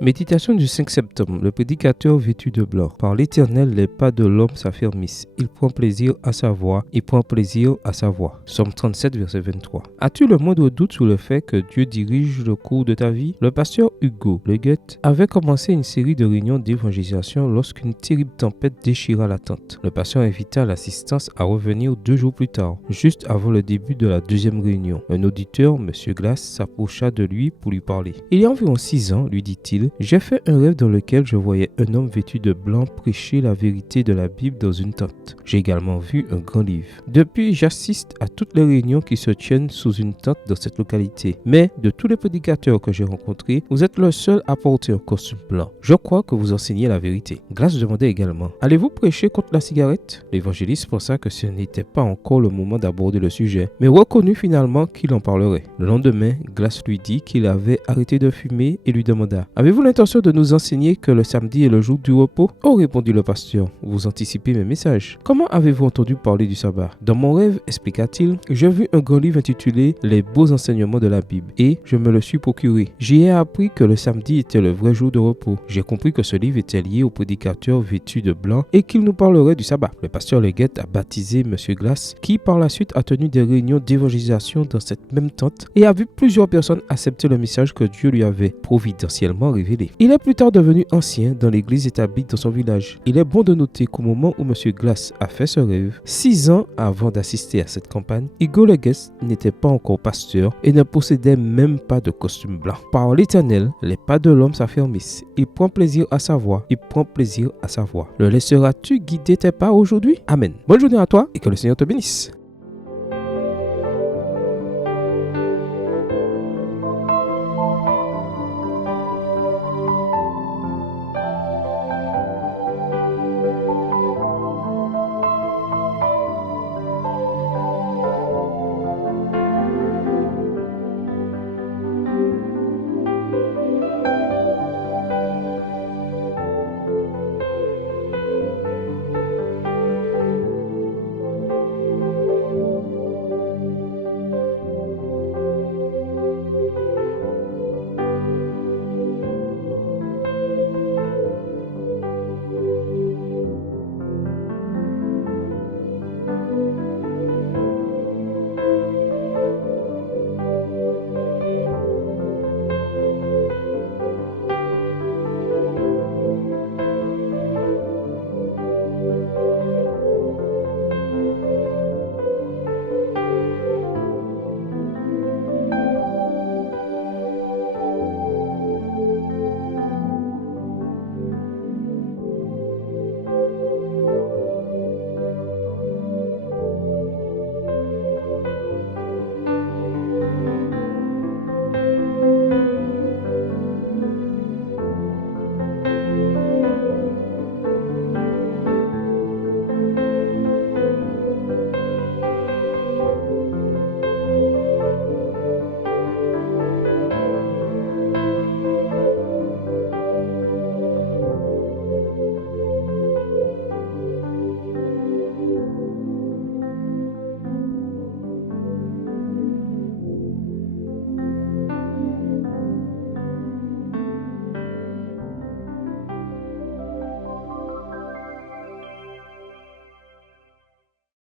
Méditation du 5 septembre. Le prédicateur vêtu de blanc. Par l'Éternel, les pas de l'homme s'affermissent. Il prend plaisir à sa voix. Il prend plaisir à sa voix. Psaume 37, verset 23. As-tu le moindre doute sur le fait que Dieu dirige le cours de ta vie? Le pasteur Hugo Leguette avait commencé une série de réunions d'évangélisation lorsqu'une terrible tempête déchira la tente. Le pasteur invita l'assistance à revenir 2 jours plus tard, juste avant le début de la deuxième réunion. Un auditeur, M. Glass, s'approcha de lui pour lui parler. Il y a environ 6 ans, lui dit-il, j'ai fait un rêve dans lequel je voyais un homme vêtu de blanc prêcher la vérité de la Bible dans une tente. J'ai également vu un grand livre. Depuis, j'assiste à toutes les réunions qui se tiennent sous une tente dans cette localité. Mais de tous les prédicateurs que j'ai rencontrés, vous êtes le seul à porter un costume blanc. Je crois que vous enseignez la vérité. Glass demandait également, allez-vous prêcher contre la cigarette? L'évangéliste pensa que ce n'était pas encore le moment d'aborder le sujet, mais reconnut finalement qu'il en parlerait. Le lendemain, Glass lui dit qu'il avait arrêté de fumer et lui demanda, avez-vous l'intention de nous enseigner que le samedi est le jour du repos? Oh, répondit le pasteur, vous anticipez mes messages. Comment avez-vous entendu parler du sabbat? Dans mon rêve, expliqua-t-il, j'ai vu un grand livre intitulé Les beaux enseignements de la Bible et je me le suis procuré. J'y ai appris que le samedi était le vrai jour de repos. J'ai compris que ce livre était lié au prédicateur vêtu de blanc et qu'il nous parlerait du sabbat. Le pasteur Leguette a baptisé M. Glass, qui par la suite a tenu des réunions d'évangélisation dans cette même tente et a vu plusieurs personnes accepter le message que Dieu lui avait providentiellement révélé. Il est plus tard devenu ancien dans l'église établie dans son village. Il est bon de noter qu'au moment où M. Glass a fait ce rêve, 6 ans avant d'assister à cette campagne, Hugo Leguette n'était pas encore pasteur et ne possédait même pas de costume blanc. Par l'Éternel, les pas de l'homme s'affermissent. Il prend plaisir à sa voix. Il prend plaisir à sa voix. Le laisseras-tu guider tes pas aujourd'hui? Amen. Bonne journée à toi et que le Seigneur te bénisse.